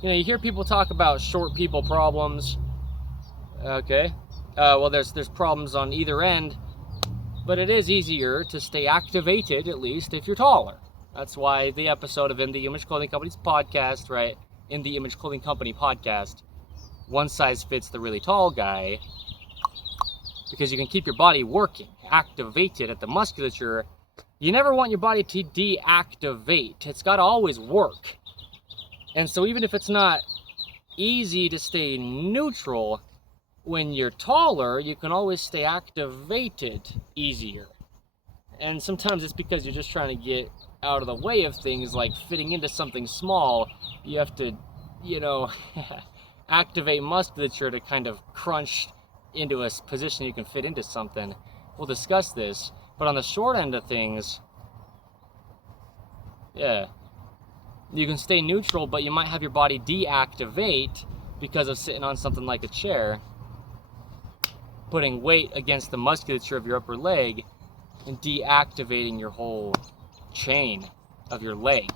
You know, you hear people talk about short people problems. Okay. Well, there's problems on either end, but it is easier to stay activated, at least, if you're taller. That's why the episode of In the Image Clothing Company's podcast, right? In the Image Clothing Company podcast, one size fits the really tall guy, because you can keep your body working, activated at the musculature. You never want your body to deactivate. It's got to always work. And so even if it's not easy to stay neutral, when you're taller, you can always stay activated easier. And sometimes it's because you're just trying to get out of the way of things, like fitting into something small. You have to, you know, activate musculature to kind of crunch into a position you can fit into something. We'll discuss this. But on the short end of things, yeah, you can stay neutral, but you might have your body deactivate because of sitting on something like a chair, putting weight against the musculature of your upper leg and deactivating your whole chain of your leg,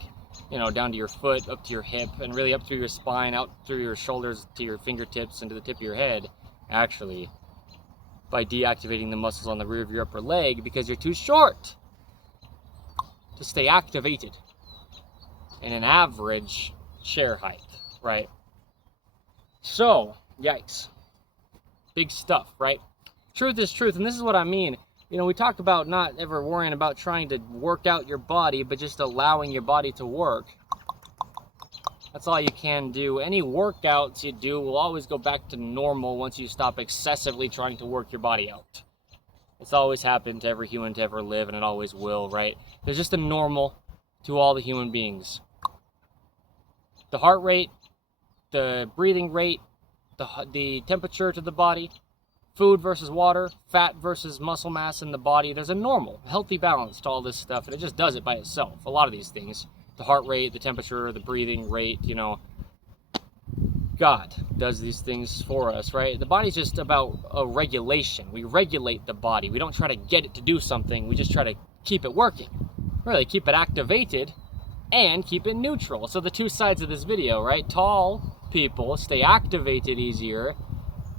you know, down to your foot, up to your hip, and really up through your spine, out through your shoulders, to your fingertips, and to the tip of your head, actually, by deactivating the muscles on the rear of your upper leg because you're too short to stay activated in an average chair height, right? So, yikes. Big stuff, right? Truth is truth, and this is what I mean. You know, we talk about not ever worrying about trying to work out your body, but just allowing your body to work. That's all you can do. Any workouts you do will always go back to normal once you stop excessively trying to work your body out. It's always happened to every human to ever live, and it always will, right? There's just a normal to all the human beings. The heart rate, the breathing rate, the temperature to the body, food versus water, fat versus muscle mass in the body. There's a normal, healthy balance to all this stuff, and it just does it by itself. A lot of these things, the heart rate, the temperature, the breathing rate, you know, God does these things for us, right? The body's just about a regulation. We regulate the body. We don't try to get it to do something. We just try to keep it working. Really, keep it activated and keep it neutral. So the two sides of this video, right? Tall people stay activated easier,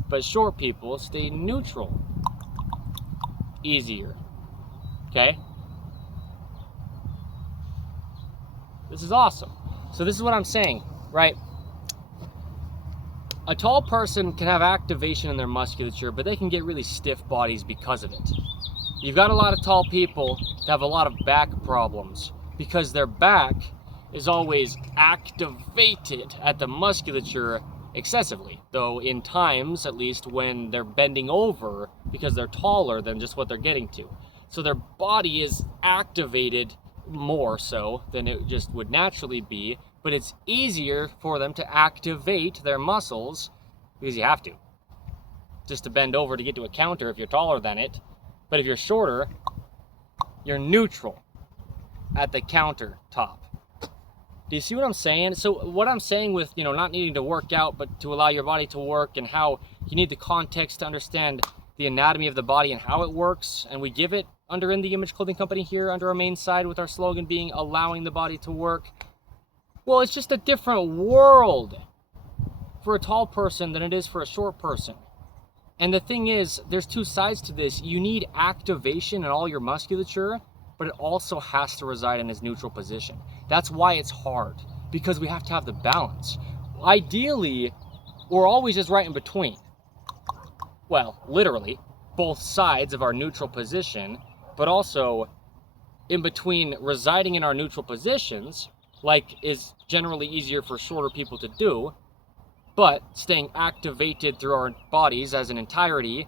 but short people stay neutral easier. Okay? This is awesome. So this is what I'm saying, right? A tall person can have activation in their musculature, but they can get really stiff bodies because of it. You've got a lot of tall people that have a lot of back problems because their back is always activated at the musculature excessively, though in times, at least, when they're bending over because they're taller than just what they're getting to. So their body is activated more so than it just would naturally be, but it's easier for them to activate their muscles because you have to. Just to bend over to get to a counter if you're taller than it. But if you're shorter, you're neutral at the countertop. Do you see what I'm saying? So what I'm saying with, you know, not needing to work out, but to allow your body to work, and how you need the context to understand the anatomy of the body and how it works, and we give it under In the Image Clothing Company here under our main side with our slogan being allowing the body to work. Well, it's just a different world for a tall person than it is for a short person. And the thing is, there's two sides to this. You need activation in all your musculature, but it also has to reside in its neutral position. That's why it's hard, because we have to have the balance. Ideally, we're always just right in between. Well, literally, both sides of our neutral position, but also in between residing in our neutral positions, like is generally easier for shorter people to do, but staying activated through our bodies as an entirety,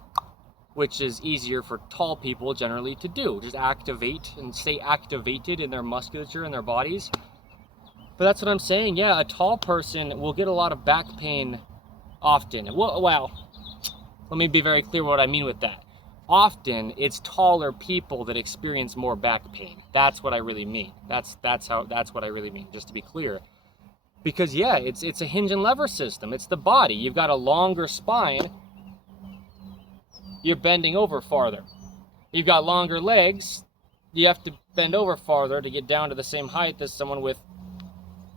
which is easier for tall people generally to do. Just activate and stay activated in their musculature and their bodies. But that's what I'm saying. Yeah, a tall person will get a lot of back pain often. Well, let me be very clear what I mean with that. Often, it's taller people that experience more back pain. That's what I really mean. That's what I really mean, just to be clear. Because yeah, it's a hinge and lever system. It's the body. You've got a longer spine. You're bending over farther. You've got longer legs. You have to bend over farther to get down to the same height as someone with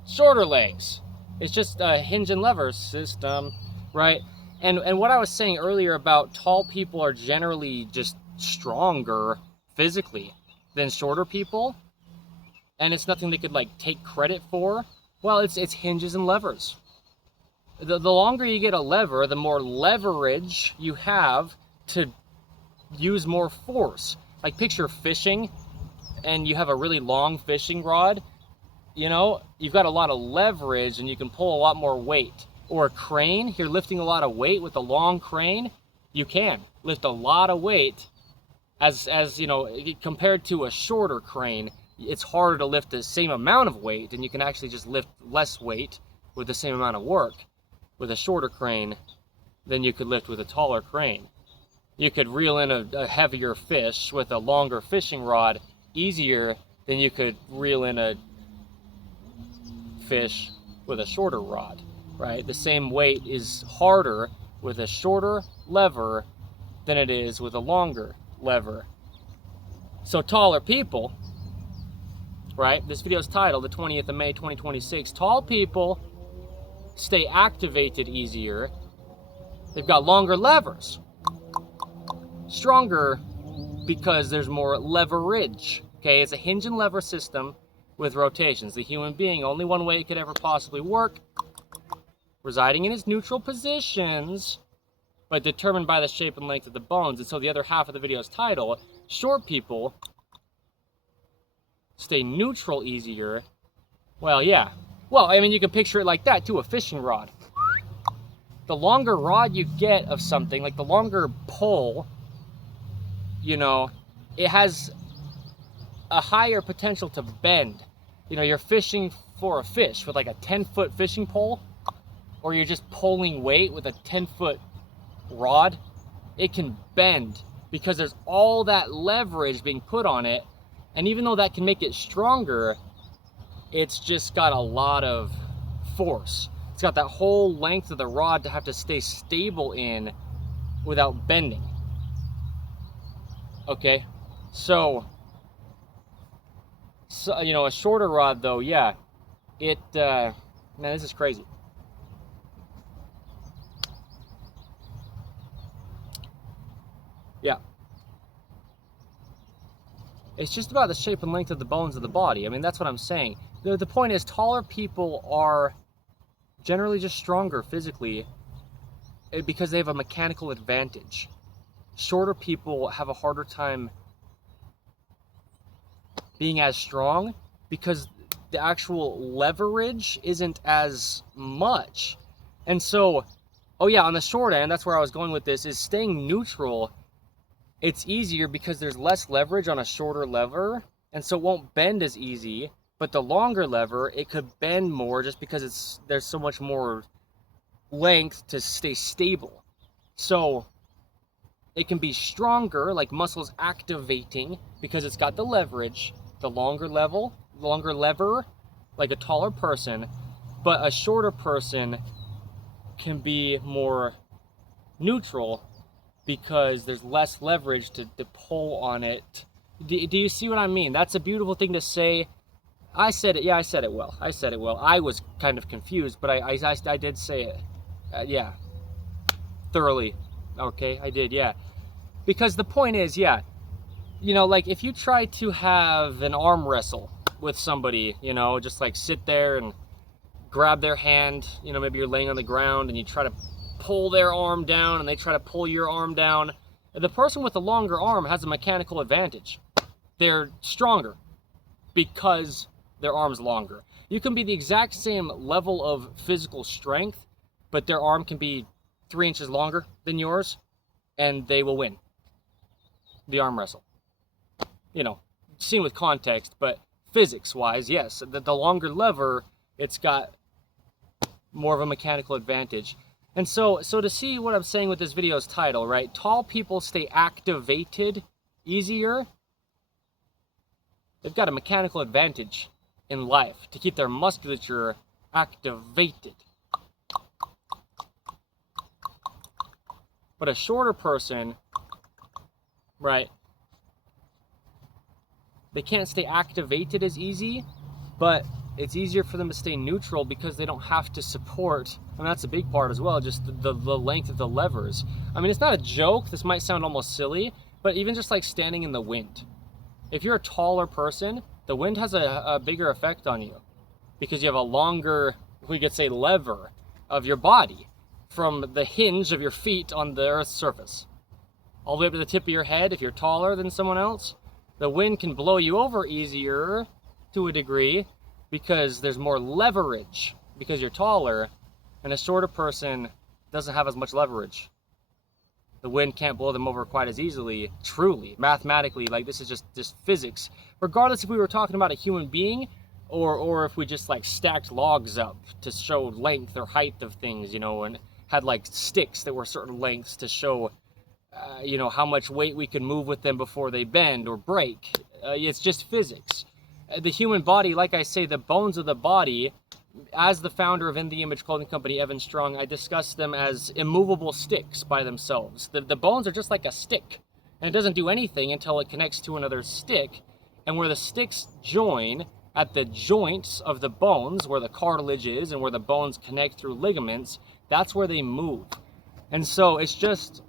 shorter legs. It's just a hinge and lever system, right? And what I was saying earlier about tall people are generally just stronger physically than shorter people, and it's nothing they could like take credit for. Well, it's hinges and levers. The longer you get a lever, the more leverage you have to use more force. Like picture fishing, and you have a really long fishing rod. You know, you've got a lot of leverage and you can pull a lot more weight. Or a crane, you're lifting a lot of weight with a long crane, you can lift a lot of weight. As you know, compared to a shorter crane, it's harder to lift the same amount of weight, and you can actually just lift less weight with the same amount of work with a shorter crane than you could lift with a taller crane. You could reel in a heavier fish with a longer fishing rod easier than you could reel in a fish with a shorter rod, right? The same weight is harder with a shorter lever than it is with a longer lever. So taller people, right? This video is titled the 20th of May 2026. Tall people stay activated easier. They've got longer levers. Stronger because there's more leverage. Okay, it's a hinge and lever system with rotations. The human being, only one way it could ever possibly work, residing in its neutral positions, but determined by the shape and length of the bones. And so the other half of the video's title, short people stay neutral easier. Well, yeah. Well, I mean, you can picture it like that too, a fishing rod. The longer rod you get of something, like the longer pole, you know, it has a higher potential to bend. You know, you're fishing for a fish with like a 10-foot fishing pole, or you're just pulling weight with a 10-foot rod. It can bend because there's all that leverage being put on it. And even though that can make it stronger, it's just got a lot of force. It's got that whole length of the rod to have to stay stable in without bending. Okay, so you know, a shorter rod though, yeah, it, man, this is crazy. Yeah. It's just about the shape and length of the bones of the body. I mean, that's what I'm saying. The point is, taller people are generally just stronger physically because they have a mechanical advantage. Shorter people have a harder time being as strong because the actual leverage isn't as much. And so, oh yeah, on the short end, that's where I was going with this, is staying neutral. It's easier because there's less leverage on a shorter lever, and so it won't bend as easy. But the longer lever, it could bend more just because there's so much more length to stay stable. So it can be stronger, like muscles activating, because it's got the leverage, the longer lever, like a taller person. But a shorter person can be more neutral because there's less leverage to pull on it. Do you see what I mean? That's a beautiful thing to say. I said it, yeah, I said it well. I was kind of confused, but I did say it, yeah, thoroughly. Okay, I did, yeah. Because the point is, yeah, you know, like if you try to have an arm wrestle with somebody, you know, just like sit there and grab their hand, you know, maybe you're laying on the ground and you try to pull their arm down and they try to pull your arm down. The person with the longer arm has a mechanical advantage. They're stronger because their arm's longer. You can be the exact same level of physical strength, but their arm can be 3 inches longer than yours, and they will win the arm wrestle. You know, seen with context, but physics-wise, yes, the longer lever, it's got more of a mechanical advantage. And so to see what I'm saying with this video's title, right? Tall people stay activated easier. They've got a mechanical advantage in life to keep their musculature activated. But a shorter person, right, they can't stay activated as easy, but it's easier for them to stay neutral because they don't have to support, and that's a big part as well, just the length of the levers. I mean, it's not a joke, this might sound almost silly, but even just like standing in the wind. If you're a taller person, the wind has a bigger effect on you because you have a longer, we could say, lever of your body from the hinge of your feet on the Earth's surface all the way up to the tip of your head. If you're taller than someone else, the wind can blow you over easier to a degree because there's more leverage because you're taller, and a shorter person doesn't have as much leverage. The wind can't blow them over quite as easily, truly, mathematically. Like, this is just physics. Regardless if we were talking about a human being or if we just like stacked logs up to show length or height of things, you know, and had like sticks that were certain lengths to show you know, how much weight we can move with them before they bend or break. It's just physics. The human body, like I say, the bones of the body, as the founder of In the Image Clothing Company, Evan Strong, I discuss them as immovable sticks by themselves. The bones are just like a stick, and it doesn't do anything until it connects to another stick, and where the sticks join at the joints of the bones, where the cartilage is and where the bones connect through ligaments, that's where they move. And so it's just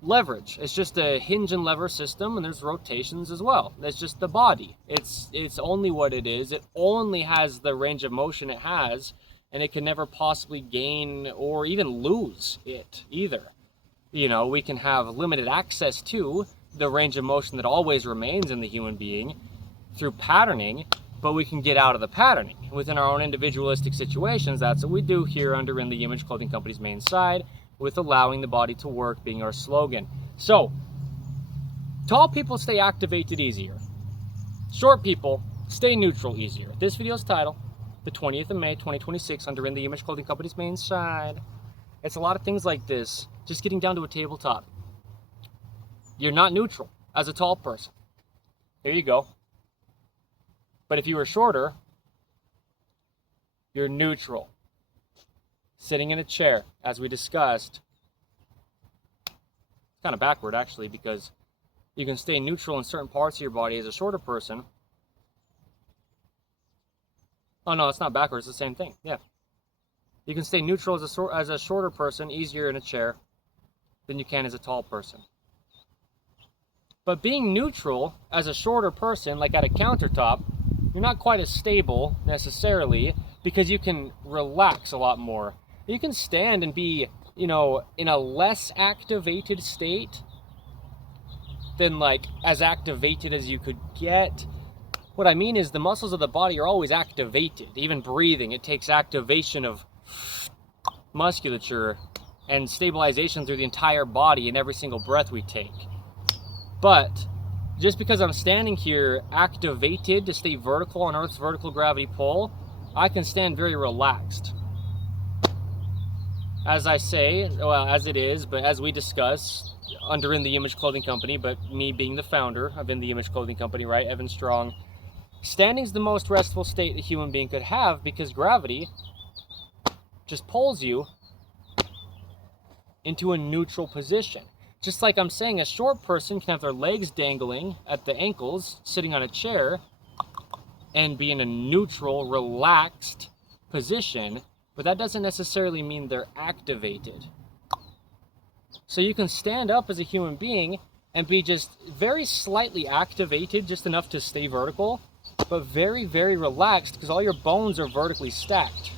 leverage. It's just a hinge and lever system, and there's rotations as well. That's just the body. It's only what it is. It only has the range of motion it has, and it can never possibly gain or even lose it either. You know, we can have limited access to the range of motion that always remains in the human being through patterning, but we can get out of the patterning within our own individualistic situations. That's what we do here under In the Image Clothing Company's main side, with allowing the body to work being our slogan. So, tall people stay activated easier. Short people stay neutral easier. This video's title, the 20th of May, 2026, under In the Image Clothing Company's main side. It's a lot of things like this, just getting down to a tabletop. You're not neutral as a tall person. Here you go. But if you were shorter, you're neutral. Sitting in a chair, as we discussed, it's kind of backward actually, because you can stay neutral in certain parts of your body as a shorter person. Oh no, it's not backwards, it's the same thing. Yeah. You can stay neutral as a shorter person easier in a chair than you can as a tall person. But being neutral as a shorter person, like at a countertop, you're not quite as stable necessarily, because you can relax a lot more. You can stand and be, you know, in a less activated state than like as activated as you could get. What I mean is the muscles of the body are always activated. Even breathing, it takes activation of musculature and stabilization through the entire body in every single breath we take. But just because I'm standing here activated to stay vertical on Earth's vertical gravity pull, I can stand very relaxed. As I say, well, as it is, but as we discuss under In the Image Clothing Company, but me being the founder of In the Image Clothing Company, right, Evan Strong, standing's the most restful state a human being could have because gravity just pulls you into a neutral position. Just like I'm saying, a short person can have their legs dangling at the ankles, sitting on a chair, and be in a neutral, relaxed position, but that doesn't necessarily mean they're activated. So you can stand up as a human being and be just very slightly activated, just enough to stay vertical, but very, very relaxed because all your bones are vertically stacked.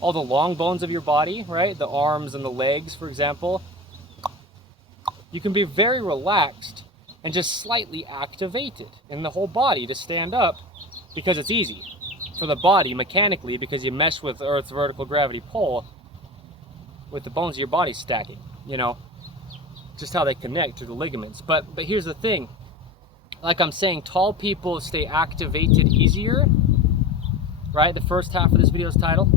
All the long bones of your body, right? The arms and the legs, for example. You can be very relaxed and just slightly activated in the whole body to stand up because it's easy for the body mechanically, because you mesh with Earth's vertical gravity pull with the bones of your body stacking, you know, just how they connect through the ligaments. But here's the thing, like I'm saying, tall people stay activated easier, right? The first half of this video's title,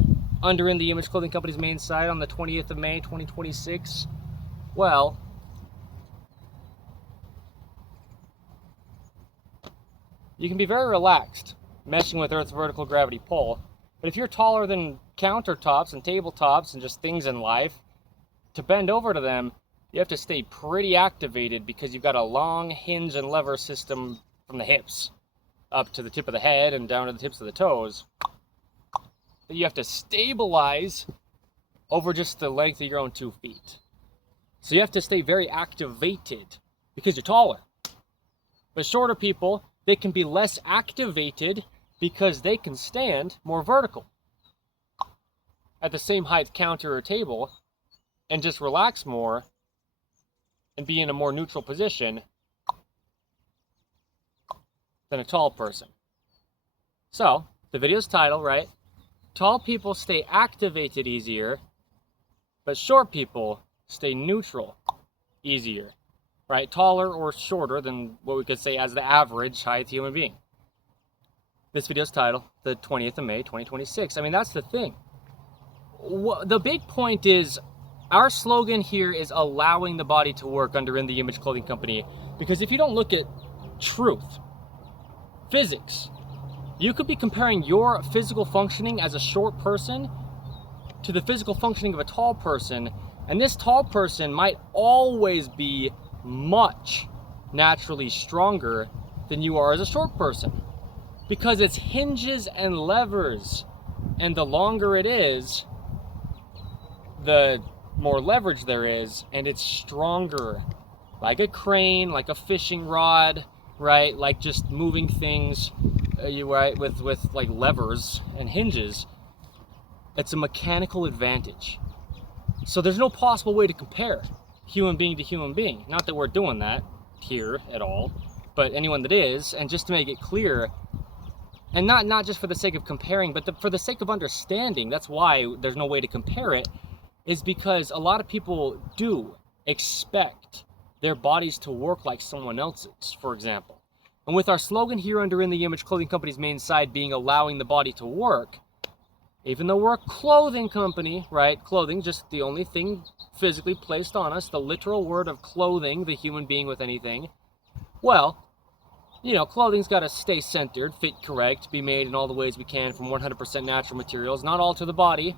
under In the Image Clothing Company's main site on the 20th of May, 2026. Well, you can be very relaxed meshing with Earth's vertical gravity pull, but if you're taller than countertops and tabletops and just things in life, to bend over to them, you have to stay pretty activated because you've got a long hinge and lever system from the hips up to the tip of the head and down to the tips of the toes. that you have to stabilize over just the length of your own 2 feet. So you have to stay very activated because you're taller. But shorter people, they can be less activated because they can stand more vertical at the same height counter or table and just relax more and be in a more neutral position than a tall person. So, the video's title, right? Tall people stay activated easier, but short people stay neutral easier, right? Taller or shorter than what we could say as the average height human being. This video's title, the 20th of May, 2026. I mean, that's the thing. The big point is, our slogan here is allowing the body to work under In the Image Clothing Company. Because if you don't look at truth, physics, you could be comparing your physical functioning as a short person to the physical functioning of a tall person, and this tall person might always be much naturally stronger than you are as a short person, because it's hinges and levers, and the longer it is, the more leverage there is, and it's stronger, like a crane, like a fishing rod, right? Like just moving things, right, with like levers and hinges. It's a mechanical advantage. So there's no possible way to compare human being to human being. Not that we're doing that here at all, but anyone that is. And just to make it clear, and not just for the sake of comparing, but for the sake of understanding, that's why there's no way to compare it, is because a lot of people do expect their bodies to work like someone else's, for example. And with our slogan here under In the Image Clothing Company's main side being allowing the body to work, even though we're a clothing company, right? Clothing, just the only thing physically placed on us, the literal word of clothing, the human being with anything. Well, you know, clothing's got to stay centered, fit correct, be made in all the ways we can from 100% natural materials, not alter the body.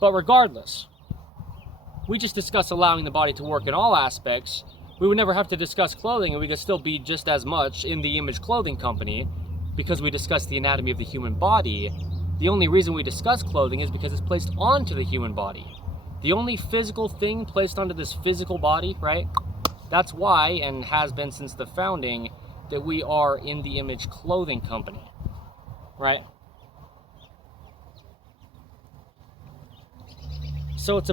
But regardless, we just discuss allowing the body to work in all aspects. We would never have to discuss clothing, and we could still be just as much In the Image Clothing Company because we discuss the anatomy of the human body. The only reason we discuss clothing is because it's placed onto the human body. The only physical thing placed onto this physical body, right? That's why, and has been since the founding, that we are In the Image Clothing Company, right? So it's